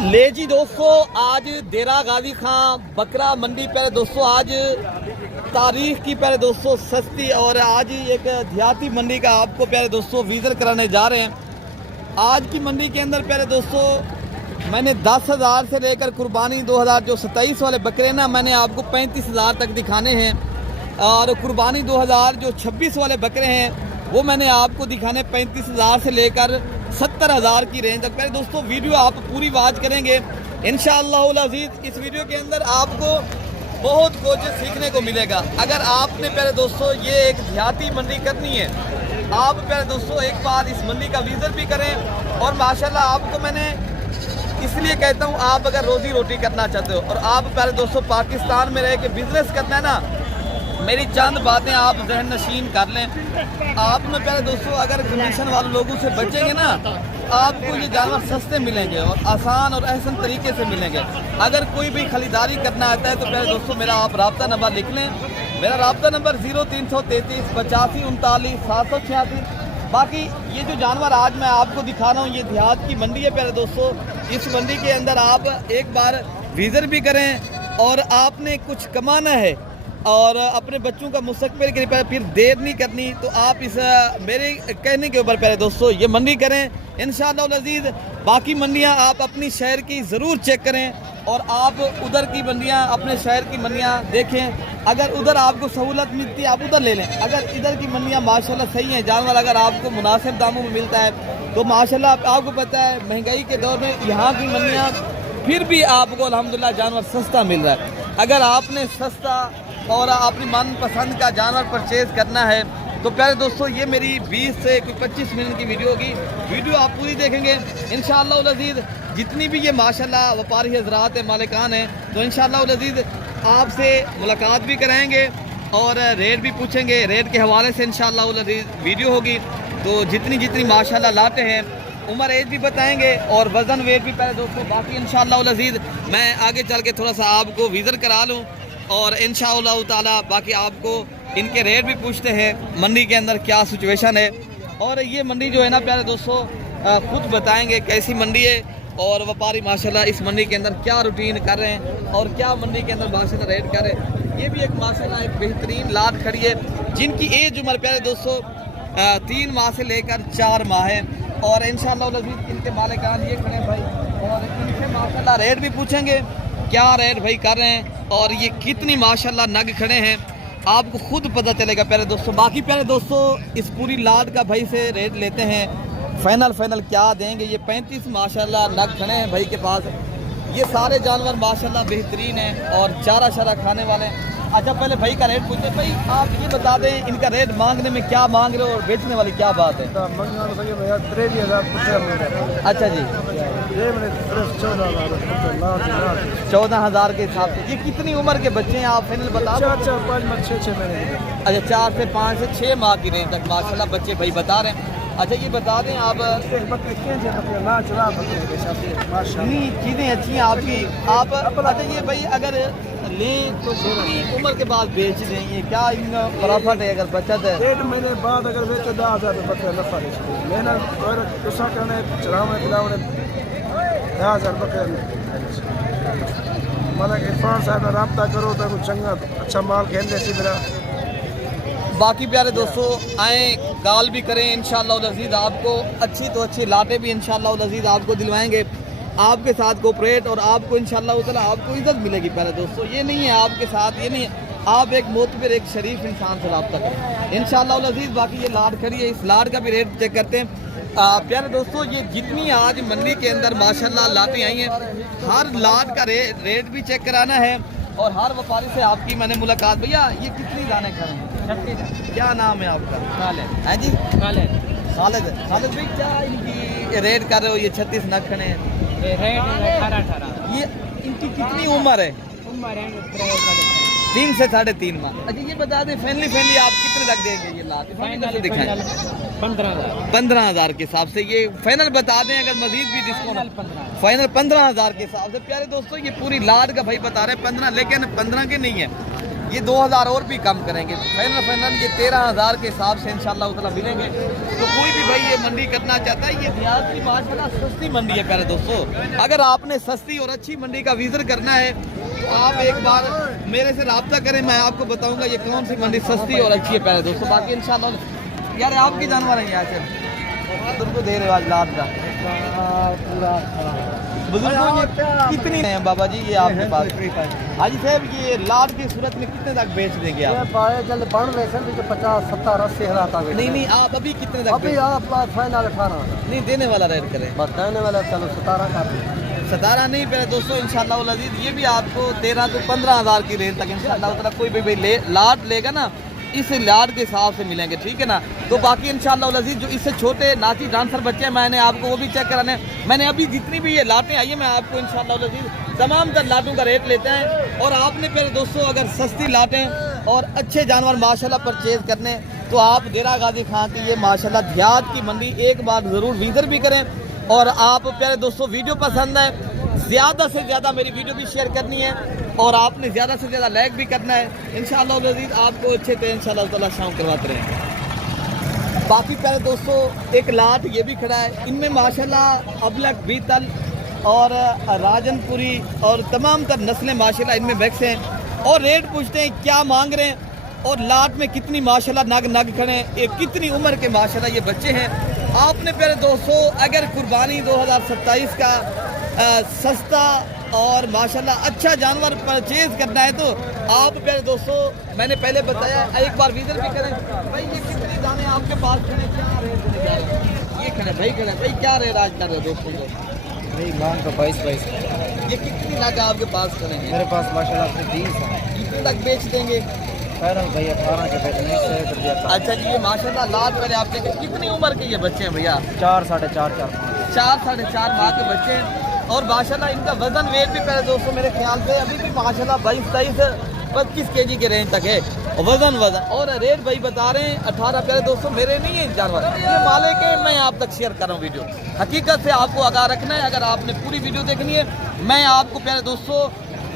ले जी दोस्तों, आज देरा गाजी खां बकरा मंडी प्यारे दोस्तों, आज तारीख की प्यारे दोस्तों सस्ती और आज एक देहाती मंडी का आपको प्यारे दोस्तों विजिट कराने जा रहे हैं। आज की मंडी के अंदर प्यारे दोस्तों मैंने 10,000 से लेकर कुर्बानी 2027 वाले बकरे ना मैंने आपको 35,000 तक दिखाने हैं और कुर्बानी 2026 वाले बकरे हैं वो मैंने आपको दिखाने 35,000 से लेकर 70,000 की रेंज तक। प्यारे दोस्तों वीडियो आप पूरी वाच करेंगे इंशाअल्लाह अज़ीज़। इस वीडियो के अंदर आपको बहुत कुछ सीखने को मिलेगा। अगर आपने प्यारे दोस्तों ये एक देहाती मंडी करनी है, आप प्यारे दोस्तों एक बार इस मंडी का विजिट भी करें। और माशाल्लाह आपको मैंने इसलिए कहता हूँ, आप अगर रोजी रोटी करना चाहते हो और आप प्यारे दोस्तों पाकिस्तान में रह के बिजनेस करना है ना, मेरी चंद बातें आप जहन नशीन कर लें। आप में प्यारे दोस्तों अगर कमीशन वाले लोगों से बचेंगे ना, आपको ये जानवर सस्ते मिलेंगे और आसान और एहसन तरीके से मिलेंगे। अगर कोई भी खरीदारी करना आता है तो प्यारे दोस्तों मेरा आप रब्ता नंबर लिख लें। मेरा रब्ता नंबर 0333 85 39 786। बाकी ये जो जानवर आज मैं आपको दिखा रहा हूँ ये देहात की मंडी है प्यारे दोस्तों। इस मंडी के अंदर आप एक बार विजिट भी करें और आपने कुछ कमाना है और अपने बच्चों का मुस्तकबिल के लिए फिर देर नहीं करनी, तो आप इस मेरे कहने के ऊपर प्यारे दोस्तों ये मंडी करें इंशाअल्लाह अज़ीज़। बाकी मंडियां आप अपनी शहर की ज़रूर चेक करें और आप उधर की मंडियां अपने शहर की मंडियां देखें। अगर उधर आपको सहूलत मिलती है आप उधर ले लें। अगर इधर की मंडियां माशाल्लाह सही हैं, जानवर अगर आपको मुनासिब दामों में मिलता है तो माशाल्लाह आपको पता है महंगाई के दौर में यहाँ की मंडियाँ फिर भी आपको अल्हम्दुलिल्लाह जानवर सस्ता मिल रहा है। अगर आपने सस्ता और अपनी मनपसंद का जानवर परचेज करना है तो प्यारे दोस्तों ये मेरी 20 से 25 मिनट की वीडियो होगी। वीडियो आप पूरी देखेंगे इंशाअल्लाह अज़ीज़। जितनी भी ये माशाल्लाह व्यापारी हज़रात है, मालिकान हैं, तो इंशाअल्लाह अज़ीज़ आपसे मुलाकात भी कराएंगे और रेट भी पूछेंगे। रेट के हवाले से इंशाअल्लाह अज़ीज़ वीडियो होगी। तो जितनी जितनी माशाल्लाह लाते हैं उम्र एज भी बताएंगे और वज़न वेट भी प्यारे दोस्तों। बाकी इंशाअल्लाह अज़ीज़ मैं आगे चल के थोड़ा सा आपको विज़िट करा लूँ और इंशाअल्लाह ताला बाकी आपको इनके रेट भी पूछते हैं, मंडी के अंदर क्या सिचुएशन है। और ये मंडी जो है ना प्यारे दोस्तों खुद बताएंगे कैसी मंडी है और व्यापारी माशाल्लाह इस मंडी के अंदर क्या रूटीन कर रहे हैं और क्या मंडी के अंदर माशाल्लाह रेट कर रहे हैं। ये भी एक माशाल्लाह एक बेहतरीन लाट खड़ी है जिनकी एज उम्र प्यारे दोस्तों 3 माह से लेकर 4 माह है और इंशाअल्लाह अज़ीज़ इनके मालिकान ये खड़े भाई और इनसे माशाल्लाह रेट भी पूछेंगे क्या रेट भाई कर रहे हैं और ये कितनी माशाल्लाह नग खड़े हैं, आपको खुद पता चलेगा प्यारे दोस्तों। बाकी प्यारे दोस्तों इस पूरी लाट का भाई से रेट लेते हैं, फाइनल क्या देंगे। ये 35 माशाल्लाह नग खड़े हैं भाई के पास। ये सारे जानवर माशाल्लाह बेहतरीन हैं और चारा शारा खाने वाले हैं। अच्छा पहले भाई का रेट पूछते। भाई आप ये बता दें इनका रेट मांगने में क्या मांग रहे हो और बेचने वाली क्या बात है? अच्छा जी 14,000 के हिसाब से। ये कितनी उम्र के बच्चे हैं आप फाइनल बता दो? 4-5 महीने। अच्छा 4 से 5 से 6 माह की रेंज तक माशाल्लाह बच्चे भाई बता रहे हैं। अच्छा ये बता दें आप चीज़ें अच्छी हैं आपकी। आप अच्छा ये भाई अगर लें तो कितनी उम्र के बाद बेच देंगे, क्या इनका प्रॉफिट है अगर बचत है? 1 महीने बाद अगर बेचो 10,000 रुपये नफा मेहनत और गुस्सा करने चलाने पिलाने 10,000 रुपये मतलब इरफान साहब ने रब्ता करो तो कुछ चंगा अच्छा माल खेलने से मेरा। बाकी प्यारे दोस्तों आए कॉल भी करें इंशाअल्लाह अज़ीज़। आपको अच्छी तो अच्छी लाटें भी इंशाअल्लाह अज़ीज़ आपको दिलवाएंगे, आपके साथ कोऑपरेट और आपको इंशाअल्लाह ताला आपको इज्जत मिलेगी प्यारे दोस्तों। ये नहीं है आपके साथ, ये नहीं है आप एक मोतबर एक शरीफ इंसान से रब्ता करें इंशाअल्लाह अज़ीज़। बाकी ये लाट खड़ी है, इस लाट का भी रेट चेक करते हैं प्यारे दोस्तों। ये जितनी आज मंडी के अंदर माशाल्लाह लाटें आई हैं, हर लाट का रेट भी चेक कराना है और हर व्यापारी से आपकी मैंने मुलाकात। भैया ये कितनी दाने खड़े हैं? क्या नाम है आपका? खालिद है जी। खालिद भाई क्या इनकी रेट कर रहे हो? ये 36 नग खड़े हैं, ये इनकी कितनी उम्र है? 3 से 3.5 माह। अच्छा ये बता दें फैमिली आप कितने तक देंगे ये लाट? फाइनल दिखाएं 15,000 के हिसाब से। ये फाइनल बता दें अगर मजीद भी डिस्काउंट फाइनल 15,000 के हिसाब से। प्यारे दोस्तों ये पूरी लाट का भाई बता रहे हैं 15, लेकिन 15 के नहीं है ये 2000 और भी कम करेंगे। फाइनल ये 13,000 के हिसाब से इंशाल्लाह ताला मिलेंगे। तो कोई भी भाई ये मंडी करना चाहता है, ये देहात की माशाल्लाह सस्ती मंडी है प्यारे दोस्तों। अगर आपने सस्ती और अच्छी मंडी का विजिट करना है तो आप एक बार मेरे से रब्ता करें, मैं आपको बताऊंगा ये कौन सी मंडी सस्ती और अच्छी है प्यारे दोस्तों। बाकी इंशाल्लाह यार आपकी जानवर है यहाँ से तुमको दे रहे हो आज लाद का बुजुर्गों ये कितनी है बाबा जी ये आपके पास? हाजी साहब ये लाद की सूरत में कितने तक बेच देंगे आप? जल बन रहे सर 50 70 80 हज़ार तक। नहीं आप अभी कितने तक अभी आप फाइनल 18 नहीं देने वाला रेट करें? बताने वाला चलो 17 कर दो। 17 नहीं पहले दोस्तों इंशाल्लाह उल अज़ीज़ ये भी आपको 13 से 15,000 की रेंज तक इंशाल्लाह ताला कोई भी लाट लेगा ना इस लाट के हिसाब से मिलेंगे, ठीक है ना। तो बाकी इंशाल्लाह उल अज़ीज़ जो इससे छोटे नाची डांसर बच्चे हैं मैंने आपको वो भी चेक कराने, मैंने अभी जितनी भी ये लाटें आई है मैं आपको इंशाल्लाह उल अज़ीज़ तमाम तर लाटों का रेट लेते हैं। और आपने फिर दोस्तों अगर सस्ती लाटें और अच्छे जानवर माशाल्लाह परचेज करने तो आप डेरा गाजी खां की ये माशाल्लाह देहात की मंडी एक बार ज़रूर विजिट भी करें। और आप प्यारे दोस्तों वीडियो पसंद है ज़्यादा से ज़्यादा मेरी वीडियो भी शेयर करनी है और आपने ज़्यादा से ज़्यादा लाइक भी करना है। इंशाअल्लाह अज़ीज़ आपको अच्छे से इंशाअल्लाह ताला शाम करवाते रहेंगे। बाकी प्यारे दोस्तों एक लाट ये भी खड़ा है, इनमें माशाल्लाह अबलक बीतल और राजनपुरी और तमाम तर नस्लें माशाल्लाह इनमें मिक्स हैं। और रेट पूछते हैं क्या मांग रहे हैं और लाट में कितनी माशाल्लाह नग खड़े हैं, एक कितनी उम्र के माशाल्लाह ये बच्चे हैं। आपने प्यारे दोस्तों अगर कुर्बानी 2027 का सस्ता और माशाल्लाह अच्छा जानवर परचेज करना है तो आप प्यारे दोस्तों मैंने पहले बताया एक बार विजिट भी करें। भाई ये कितने दाने आपके पास खड़े, क्या रेट देने जा रहे हैं? ये खड़े भाई क्या रेट आज कर रहे दोस्तों को? भाई मांग का 22 ये कितनी लाख आपके पास खड़े हैं? मेरे पास माशाल्लाह 30 है। कितने तक बेच देंगे? भैया 18 के बेचने से। अच्छा जी ये माशाल्लाह लाट वाले आप देखें कितनी उम्र के ये बच्चे हैं भैया? 4 साढ़े 4 4 माह के बच्चे हैं। और माशाल्लाह इनका वजन वेट भी पहले दोस्तों मेरे ख्याल से अभी भी माशाल्लाह 22-23-25 kg के रेंज तक है वजन। और रेट भाई बता रहे हैं 18 प्यारे दोस्तों मेरे नहीं है जानवर, ये माले के मैं आप तक शेयर कर रहा हूँ वीडियो। हकीकत से आपको आगाह रखना है, अगर आपने पूरी वीडियो देखनी है मैं आपको प्यारे दोस्तों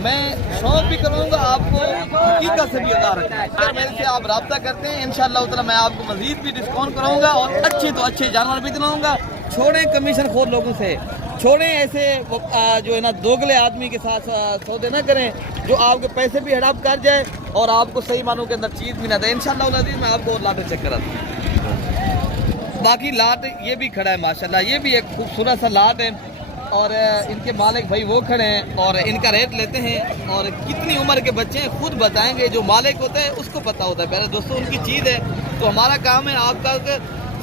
मैं शौक भी करूँगा आपको हकीकत से भी आगाह रखना है। अगर मेरे से आप रब्ता करते हैं इंशाअल्लाह ताला मैं आपको मज़ीद भी डिस्काउंट कराऊँगा और अच्छे तो अच्छे जानवर भी दिलाऊँगा। छोड़ें कमीशन खोर लोगों से, छोड़ें ऐसे जो है ना दोगले आदमी के साथ सौदे ना करें जो आपके पैसे भी हड़प कर जाए और आपको सही मानों के अंदर चीज़ भी ना दे। इंशाअल्लाह उल अज़ीज़ मैं आपको और लाटें चेक कराता हूँ। बाकी लाट ये भी खड़ा है माशाल्लाह, ये भी एक खूबसूरत सा लाट है और इनके मालिक भाई वो खड़े हैं और इनका रेट लेते हैं। और कितनी उम्र के बच्चे हैं खुद बताएंगे, जो मालिक होता है उसको पता होता है पहले दोस्तों उनकी चीज़ है। तो हमारा काम है आपका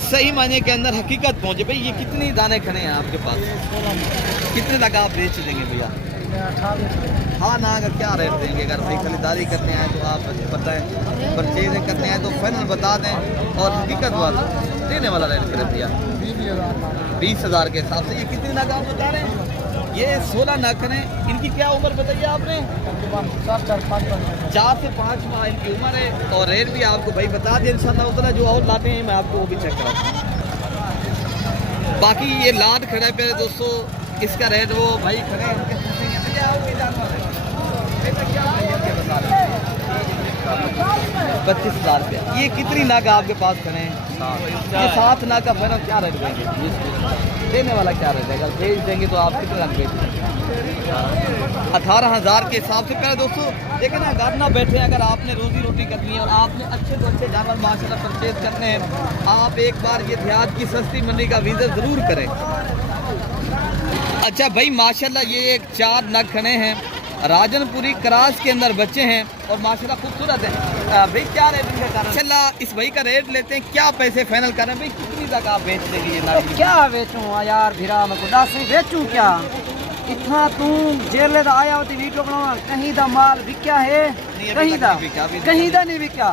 सही मायने के अंदर हकीकत पहुंचे। भाई ये कितनी दाने खड़े हैं आपके पास, कितने तक आप बेच देंगे भैया? हाँ ना अगर क्या रेट देंगे? अगर भाई खरीदारी करने आए तो आप बताएं, परचेज करने आए तो फाइनल बता दें और हकीकत बात देने वाला रेट करें भैया 20,000 के हिसाब से। ये कितनी नग आप बता रहे हैं? ये 16 नग हैं। इनकी क्या उम्र बताइए आपने? 4 से 5 माह इनकी उम्र है और रेट भी आपको भाई बता दें इंशाअल्लाह ताला। जो और लाते हैं मैं आपको वो भी चेक कराता हूँ। बाकी ये लाट खड़ा है प्यारे दोस्तों, इसका रेट वो भाई खड़े हैं 25,000 रुपया। ये कितनी नाग आपके पास खड़े हैं? ये 7 नाग का फाइनल क्या रेट देंगे? देने वाला क्या रेट है? अगर भेज देंगे तो आप कितने नाग बेच देंगे? 18,000 के हिसाब से। पहले दोस्तों देखें ना घर ना बैठे, अगर आपने रोजी रोटी करनी है और आपने अच्छे तो अच्छे जानवर माशाल्लाह परचेज करने हैं आप एक बार ये देहात की सस्ती मंडी का विजिट ज़रूर करें। अच्छा भाई माशाल्लाह ये एक 4 नग खड़े हैं, राजनपुरी क्रॉस के अंदर बच्चे हैं और माशाल्लाह खूबसूरत है। भाई क्या रेट इनका? माशाल्लाह इस भाई का रेट लेते हैं, क्या पैसे फाइनल कर रहे हैं? भाई कितनी तक आप बेच देंगे ये नाग? क्या बेचूं यार भिरा मैं दस बेचूं क्या? इतना तू जेल दा आया होती वीडियो बनावा कहीं दा माल बिक्या है? कहीं दा नहीं बिक्या।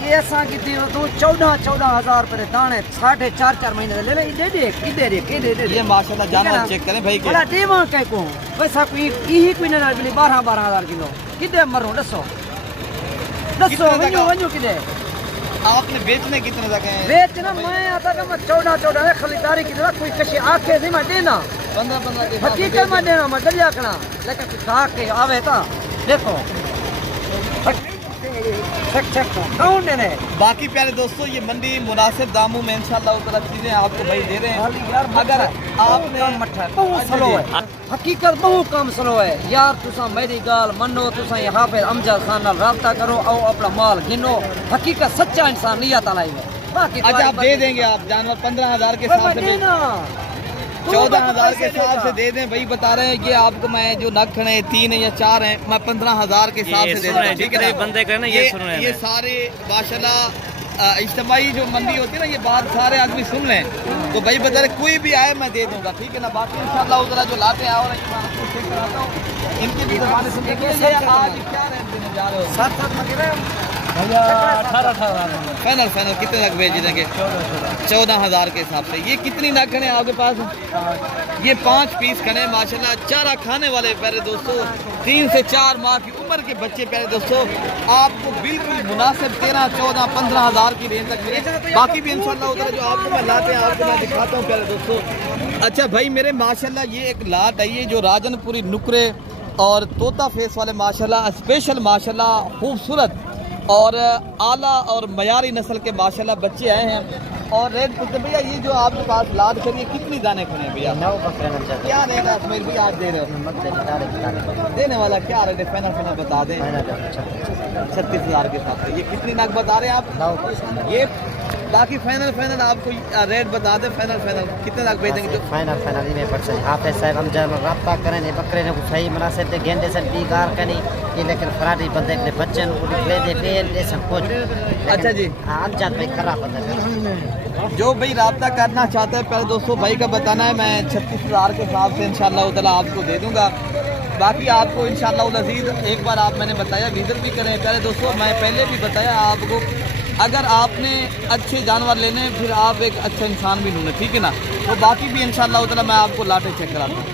ये असा की तू 14,000 रुपए दाने 4.5 महीने ले ले इधर ये माशाल्लाह जानवर चेक करें भाई के बड़ा टीम के को वैसा कोई यही कोई ना मिली 12,000 किलो किधर मरो दसो वन्यो किधर आपने बेचने कितने तक हैं? बेचना मैं आता का मैं 14 है खरीदारी की तरह कोई कशी आके नहीं मैं देना 15 के हकीकत में देना मैं दरिया कना लेकिन खा के आवे ता देखो कौन देने बाकी प्यारे दोस्तों ये मंडी मुनासिब दामों में इंशाल्लाह उतना चीजें आपको भाई दे रहे हैं। अगर आपने बहुत स्लो है, हकीकत बहुत कम स्लो है यार। तुसा मेरी गाल मनो, तुसा यहाँ पे अमजद खान नाल राब्ता करो और अपना माल गिनो। हकीकत सच्चा इंसानियत वाला है। बाकी अच्छा आप दे देंगे आप जानवर 15,000 के हिसाब से 14,000 के हिसाब से दे दें। भाई बता रहे हैं ये आपको मैं जो नग खड़े 3 या 4 हैं मैं 15,000 के हिसाब से दे दूंगा। ठीक है बंदे कहना ये सारे माशाल्लाह इज्तिमाई जो मंडी होती है ना, ये बात सारे आदमी सुन लें तो भाई बता रहे कोई भी आए मैं दे दूंगा। ठीक है ना। बाकी इंशाल्लाह उधर जो लाते हैं और इनकी भी जबान सुन के आज क्या रेट देने जा रहे हो? 7 फाइनल फाइनल कितने तक भेज देंगे? 14,000 के हिसाब से। ये कितनी नग खड़े आपके पास? ये 5 पीस खड़े माशाल्लाह। चारा खाने वाले प्यारे दोस्तों 3 से 4 माह की उम्र के बच्चे प्यारे दोस्तों आपको बिल्कुल मुनासिब 13, 14, 15,000 की रेंज तक मिले। बाकी भी इंशाल्लाह उधर जो आपको मैं लाते हैं आपको मैं दिखाता हूँ प्यारे दोस्तों। अच्छा भाई मेरे माशाल्लाह ये एक लाट है, ये जो राजनपुरी नुकरे और तोता फेस वाले माशाल्लाह स्पेशल माशाल्लाह खूबसूरत और आला और मयारी नस्ल के माशाल्लाह बच्चे आए हैं। और रेट पूछते भैया ये जो आपके पास लाद करिए कितनी दाने खड़े हैं भैया? 9 बकरे क्या रेट है इसमें भी आप दे रहे हो? देने वाला क्या रेट है? फाइनल फाइनल बता दें। 36,000 के हिसाब से। ये कितनी नाक बता रहे हैं आप? ये बाकी फाइनल फाइनल आपको रेट बता दें। फाइनल फाइनल कितने तक भेज देंगे? फाइनल फाइनल ही में परसेंट हाफिज साहब हम जब रब्ता करें ने बकरे ने सही मुनासिब दे गेंदे से बीकार कनी ये लेकिन फराडी बंदे के बच्चन ले दे तेल ये सब कुछ। अच्छा जी हम जात भाई खराब बंदा जो भाई रब्ता करना चाहता है पहले दोस्तों भाई का बताना है। मैं 36,000 के हिसाब से इंशाल्लाह ताला आपको दे दूंगा। बाकी आपको इंशाल्लाह अज़ीज़ एक बार आप मैंने बताया विजिट भी करें पहले दोस्तों। मैं पहले भी बताया आपको अगर आपने अच्छे जानवर लेने फिर आप एक अच्छा इंसान भी ढूंढे। ठीक है ना। तो बाकी भी इंशाल्लाह ताला मैं आपको लाटें चेक कराता हूँ।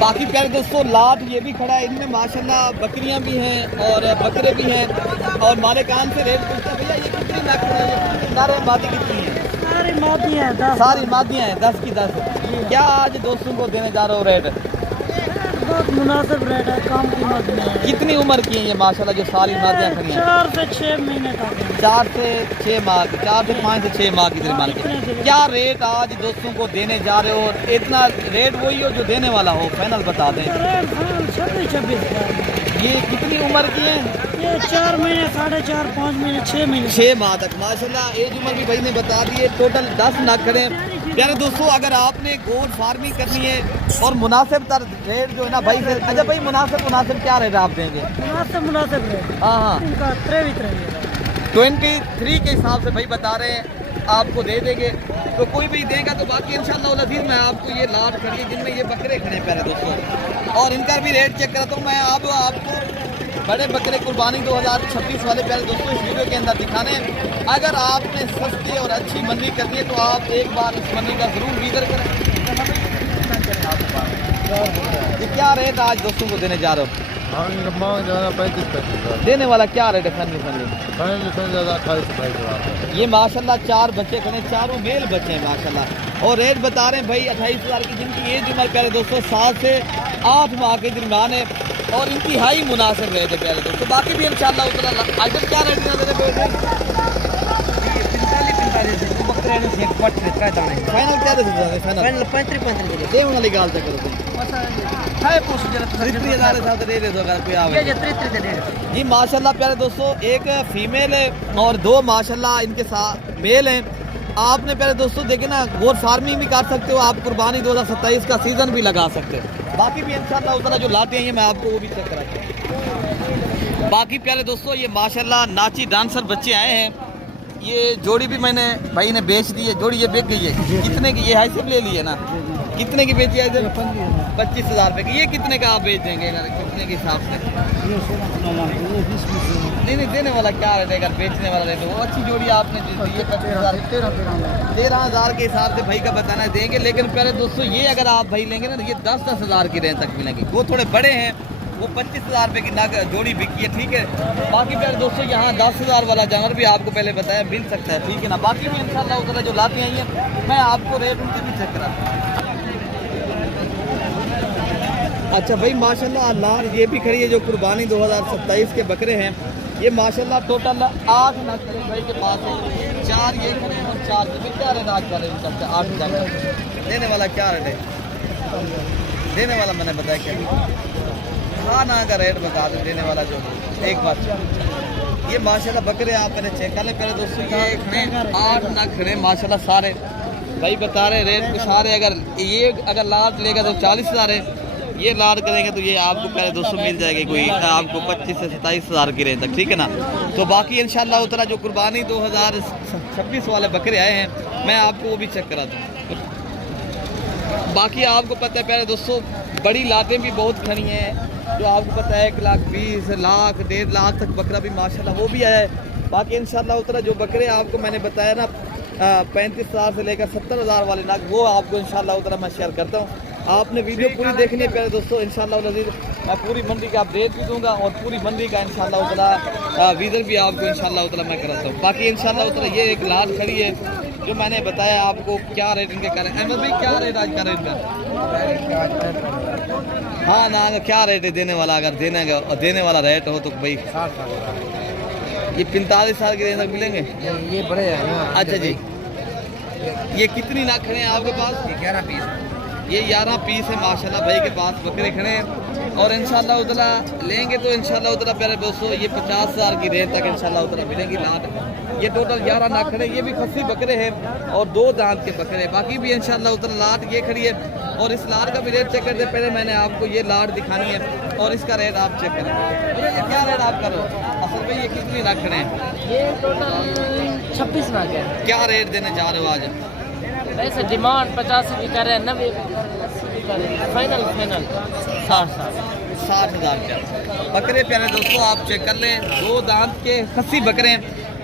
बाकी प्यारे दोस्तों लाट ये भी खड़ा है, इनमें माशाल्लाह बकरियां भी हैं और बकरे भी हैं। और माले कान से रेट पूछते हैं भैया ये कितनी लाख नारे मादी कितनी है? सारी मादियां हैं 10। सारी मादियां हैं 10 की 10। क्या आज दोस्तों को देने जा रहे हो रेट? बहुत मुनासिब रेट है, कम कीमत में है। कितनी उम्र की है ये माशाल्लाह जो सारी मादियां खड़ी हैं? 4 से 6 महीने तक। 4 से 6 माह की, 4 से 5 से 6 माह की मान के क्या रेट आज दोस्तों को देने जा रहे हो? और इतना रेट वही हो जो देने वाला हो, फाइनल बता दें। 26 ये कितनी उम्र की है? ये 4 महीने 4.5 5 महीने 6 महीने 6 माह तक माशाल्लाह। एज उम्र भी भाई ने बता दी है। टोटल 10 नग करें प्यारे दोस्तों। अगर आपने गोट फार्मिंग करनी है और मुनासिब तर रेट जो है ना भाई से। अच्छा भाई मुनासिब क्या रेट आप देंगे? मुनासिब रेट हाँ हाँ 23 के हिसाब से भाई बता रहे हैं आपको दे देंगे। तो कोई भी देगा तो बाकी इंशाल्लाह अज़ीज़ मैं आपको ये लाट खड़ी है जिनमें ये बकरे खड़े हैं प्यारे दोस्तों। और इनका भी रेट चेक करता हूँ मैं। अब आपको बड़े बकरे कुर्बानी 2026 वाले प्यारे दोस्तों इस वीडियो के अंदर दिखाने। अगर आपने सस्ती और अच्छी मंडी करनी है तो आप एक बार इस मंडी का जरूर विजिट करें। ये क्या रेट आज दोस्तों को देने जा रहे हो? 35 देने वाला क्या रेट है? फैमिली ये माशाल्लाह 4 बच्चे खड़े, चारों मेल बच्चे हैं माशाल्लाह। और रेट बता रहे हैं भाई 28,000 की, जिनकी एज उम्र प्यारे दोस्तों 7 से 8 माह के दरमियान है और इंतहाई मुनासिब रेट है प्यारे दोस्तों। बाकी भी इंशाल्लाह उतना आज क्या रेट देना दे रहे? 45 बकरे ने एक पट का दाना फाइनल क्या दे सकते? फाइनल 35 दे वाली गाल तक करो है पूछ जरा 33,000 साथ दे दो अगर कोई आवे। ये 33 दे जी माशाल्लाह प्यारे दोस्तों। एक फीमेल है और 2 माशाल्लाह इनके साथ मेल हैं। आपने प्यारे दोस्तों देखे ना गोट फार्मिंग भी कर सकते हो आप, कुर्बानी 2027 का सीजन भी लगा सकते हो। बाकी भी इंशाल्लाह उतना जो लाते हैं मैं आपको वो भी चेक कराता हूँ। बाकी प्यारे दोस्तों ये माशाल्लाह नाची डांसर बच्चे आए हैं। ये जोड़ी भी मैंने भाई ने बेच दी है। जोड़ी ये बिक गई है कितने की? ये हाई सिप ले ली है ना, कितने की बेची है? 25,000 रुपये की। ये कितने का आप बेच देंगे अगर कितने के हिसाब से? नहीं देने वाला क्या रेट है अगर बेचने वाला रेट? वो अच्छी जोड़ी आपने दी थी ये 25,000 13,000 के हिसाब से भाई का बताना देंगे। लेकिन प्यारे दोस्तों ये अगर आप भाई लेंगे ना तो ये 10,000 की रेंज तक मिलेंगी। वो थोड़े बड़े हैं, वो 25,000 रुपये की नग जोड़ी बिकी है। ठीक है। बाकी प्यारे दोस्तों यहाँ 10,000 वाला जानवर भी आपको पहले बताया मिल सकता है। ठीक है ना। बाकी भी इंशाल्लाह उधर जो लाते हैं ये मैं आपको रेट उनके भी चेक कराता हूँ। अच्छा भाई माशाल्लाह लाल ये भी खड़ी है जो कुर्बानी 2027 के बकरे हैं। ये माशाल्लाह टोटल 8 नग भाई के पास है, 4 ये खड़े हैं और 4 ये क्या रेट आज का रेट करते हैं 8,000 देने वाला क्या रेट है? देने वाला मैंने बताया क्या हाँ ना का रेट बता दे देने वाला जो एक बार। ये माशाल्लाह बकरे आप पहले चेक कर लें पहले दोस्तों, ये खड़े 8 नग खड़े माशाल्लाह सारे भाई बता रहे रेट कुछ सारे। अगर ये अगर लाट लेगा तो 40,000 है, ये लाड करेंगे तो ये आपको पहले दोस्तों मिल जाएगी कोई आपको 25 से 27,000 की रेंज तक, ठीक है ना। तो बाकी इंशाल्लाह उतना जो कुर्बानी 2026 वाले बकरे आए हैं मैं आपको वो भी चेक करा दूँ। बाकी आपको पता है पहले दोस्तों बड़ी लाटें भी बहुत खड़ी हैं, जो आपको पता है 1,20,000 लाख 1.5 लाख तक बकरा भी माशाल्लाह वो भी आया है। बाकी इंशाल्लाह उतना जो बकरे आपको मैंने बताया ना 35,000 से लेकर 70,000 वाले नाग वो आपको इंशाल्लाह उतना मैं शेयर करता हूँ। आपने वीडियो पूरी देखनी है पहले दोस्तों इंशाल्लाह अज़ीज़, मैं पूरी मंडी का अपडेट भी दूंगा और पूरी मंडी का इंशाल्लाह उतना विज़िट भी आपको इंशाल्लाह उतना मैं कराता हूँ। बाकी इंशाल्लाह उतना ये एक लाट खड़ी है जो मैंने बताया आपको क्या रेट इनके करें। अहमद भाई क्या रेट आज का रेट का? हाँ ना क्या रेट है देने वाला? अगर देने वाला रेट हो तो भाई 60,000 ये 45 साल के रेंज तक मिलेंगे ये बड़े हैं। अच्छा जी, ये कितनी लाख खड़े हैं आपके पास? 11 पीस। ये 11 पीस है माशाल्लाह भाई के पास बकरे खड़े हैं और इंशाल्लाह उतना लेंगे तो इंशाल्लाह उतना प्यारे दोस्तों ये 50,000 की रेंज तक इंशाल्लाह उतना मिलेंगी लाट। ये टोटल 11 नाक खड़े, ये भी खस्सी बकरे हैं और 2 दांत के बकरे, बाकी भी इंशाल्लाह उतना लाट ये खड़ी है। और इस लाट का भी रेट चेक करते पहले मैंने आपको ये लाट दिखानी है और इसका रेट आप चेक करें। क्या रेट आप करो असल में ये कितनी नाक खड़े हैं? ये टोटल 26 नाक है। क्या रेट देने जा रहे हो आज? वैसे डिमांड 50 की कर रहे हैं, 90 फाइनल 60,000 का बकरे प्यारे दोस्तों आप चेक कर लें। 2 दांत के खस्सी बकरे हैं।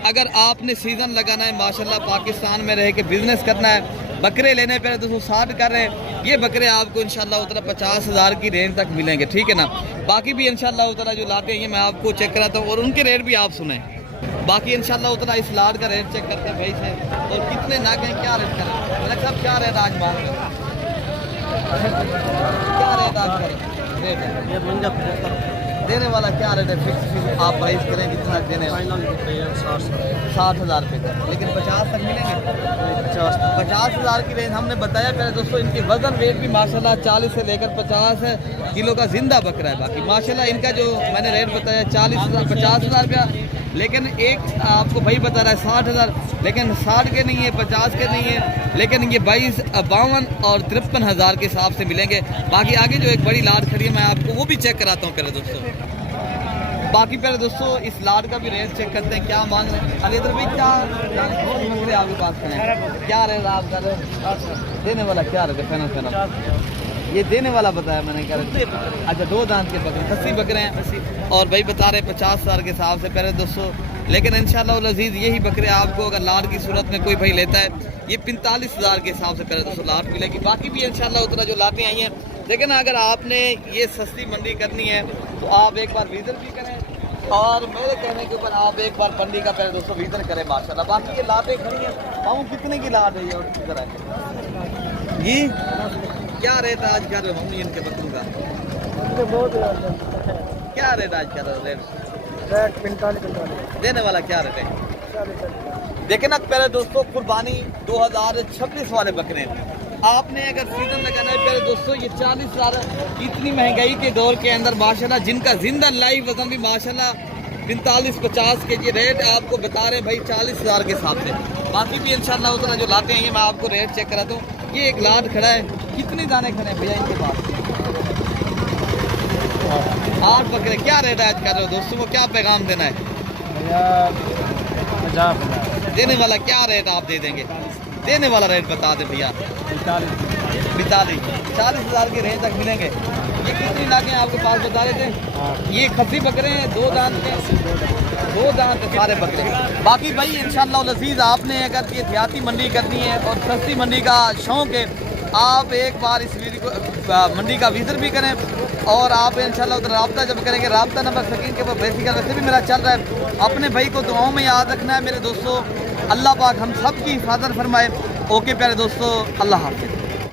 अगर आपने सीज़न लगाना है माशाल्लाह पाकिस्तान में रह के बिजनेस करना है बकरे लेने पे दोस्तों 60 कर रहे हैं, ये बकरे आपको इंशाल्लाह उतना 50,000 की रेंज तक मिलेंगे, ठीक है ना। बाकी भी इंशाल्लाह उतना जो लाते हैं ये मैं आपको चेक कराता हूँ और उनके रेट भी आप सुने। बाकी इंशाल्लाह उतना इस लाट का रेट चेक करते हैं भाई से और कितने नाग हैं क्या रेट करें साहब, क्या रेट आज मांग रहे हो? क्या रेट आज करें रेट देने वाला क्या रेट है? फिक्स आप प्राइस करें कितना देने? 60,000 रुपये का, लेकिन 50 तक मिलेंगे? 50,000 की रेंज हमने बताया पहले दोस्तों। इनकी वजन वेट भी माशाल्लाह 40 से लेकर 50 किलो का जिंदा बकरा है। बाकी माशाल्लाह इनका जो मैंने रेट बताया 40,000 50,000 रुपया, लेकिन एक आपको भाई बता रहा है 60,000, लेकिन 60 के नहीं है 50 के नहीं है, लेकिन ये 22 52 और 53,000 के हिसाब से मिलेंगे। बाकी आगे जो एक बड़ी लाट खड़ी है मैं आपको वो भी चेक कराता हूँ पहले दोस्तों। बाकी पहले दोस्तों इस लाट का भी रेट चेक करते हैं क्या मांग रहे हैं। अलीदर भाई क्या मंगरे आपके पास खड़े हैं? क्या रेट आप कर रहे हैं? देने वाला क्या रेट है? फाइनल ये देने वाला बताया मैंने क्या रेट? अच्छा 2 दांत के बकरे खस्सी बकरे हैं और भाई बता रहे 50,000 के हिसाब से पहले दोस्तों। लेकिन इंशाल्लाह अज़ीज़ यही बकरे आपको अगर लाट की सूरत में कोई भाई लेता है ये 45,000 के हिसाब से पहले दोस्तों लाट मिलेगी। बाकी भी इंशाल्लाह उतना जो लाटें आई हैं, लेकिन अगर आपने ये सस्ती मंडी करनी है तो आप एक बार विजिट भी करें और मेरे कहने के ऊपर आप एक बार मंडी का पहले दोस्तों विजिट करें माशाल्लाह। बाकी ये लाटें खड़ी हैं, पाऊँ कितने की लाट है ये और किधर है जी? क्या रेट आज कर रहे हो इनके बकरों का? क्या रेट आज कर रहे हो? रेट 45 देने वाला क्या रेट है? देखे ना पहले दोस्तों कुर्बानी 2026 वाले बकरे आपने अगर सीजन लगाना है पहले दोस्तों ये 40,000 इतनी महंगाई के दौर के अंदर माशाल्लाह जिनका जिंदा लाइव वजन भी माशाल्लाह 45-50 के जी रेट आपको बता रहे हैं भाई 40,000 के हिसाब से। बाकी भी इंशाल्लाह उतना जो लाते हैं ये मैं आपको रेट चेक कराता हूँ। ये एक लाट खड़ा है, कितने दाने खड़े हैं भैया इनके पास? 8 बकरे। क्या रेट आज कर रहे हो दोस्तों को? क्या पैगाम देना है? देने वाला क्या रेट आप दे देंगे? देने वाला रेट बता दे भैया। 40,000 की रेंज तक मिलेंगे। ये कितनी नाकें आपके पास बता रहे थे? ये खस्सी बकरे हैं 2 दांत के, 2 दांत सारे बकरे। बाकी भाई इंशाल्लाह अज़ीज़ आपने अगर ये देहाती मंडी करनी है और सस्ती मंडी का शौक़ है आप एक बार इस वीडियो मंडी का विजिट भी करें और आप इंशाल्लाह उधर रब्ता जब करेंगे रब्ता नंबर स्क्रीन के ऊपर बेसिकल वैसे भी मेरा चल रहा है। अपने भाई को दुआओं में याद रखना है मेरे दोस्तों। अल्लाह पाक हम सब की हिफाजत फरमाए। ओके प्यारे दोस्तों, अल्लाह हाफ़िज़।